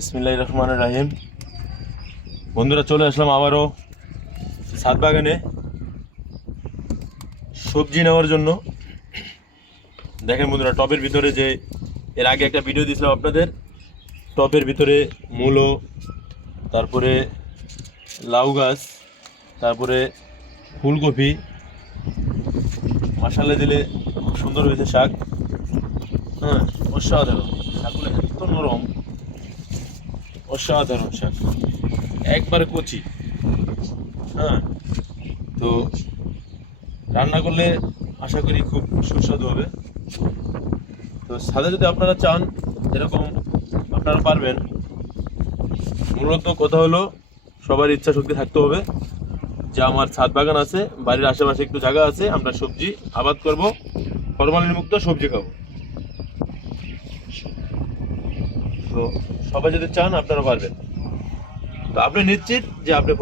বিসমিল্লাহির রহমানির রহিম। বন্ধুরা, চলে আসলাম আবারও ছাদ বাগানে সবজি নেওয়ার জন্য। দেখেন বন্ধুরা, টবের ভিতরে যে এর আগে একটা ভিডিও দিয়েছিলাম আপনাদের, টবের ভিতরে মূলো, তারপরে লাউ গাছ, তারপরে ফুলকপি, মশলা দিলে খুব সুন্দর হয়েছে শাক। হ্যাঁ, অসাধারণ শাকগুলো, এত নরম, অসাধারণ শাক, একবারে কচি। হ্যাঁ, তো রান্না করলে আশা করি খুব সুস্বাদু হবে। তো সাথে যদি আপনারা চান এরকম আপনারা পারবেন। মূলত কথা হলো সবার ইচ্ছা শক্তি থাকতে হবে যে আমার ছাদ বাগান আছে, বাড়ির আশেপাশে একটু জায়গা আছে, আমরা সবজি আবাদ করব, ফরমালিন মুক্ত সবজি খাবো। তো সবাই যদি চান আপনারা পারবেন। তো আপনি নিশ্চিত যে আপনি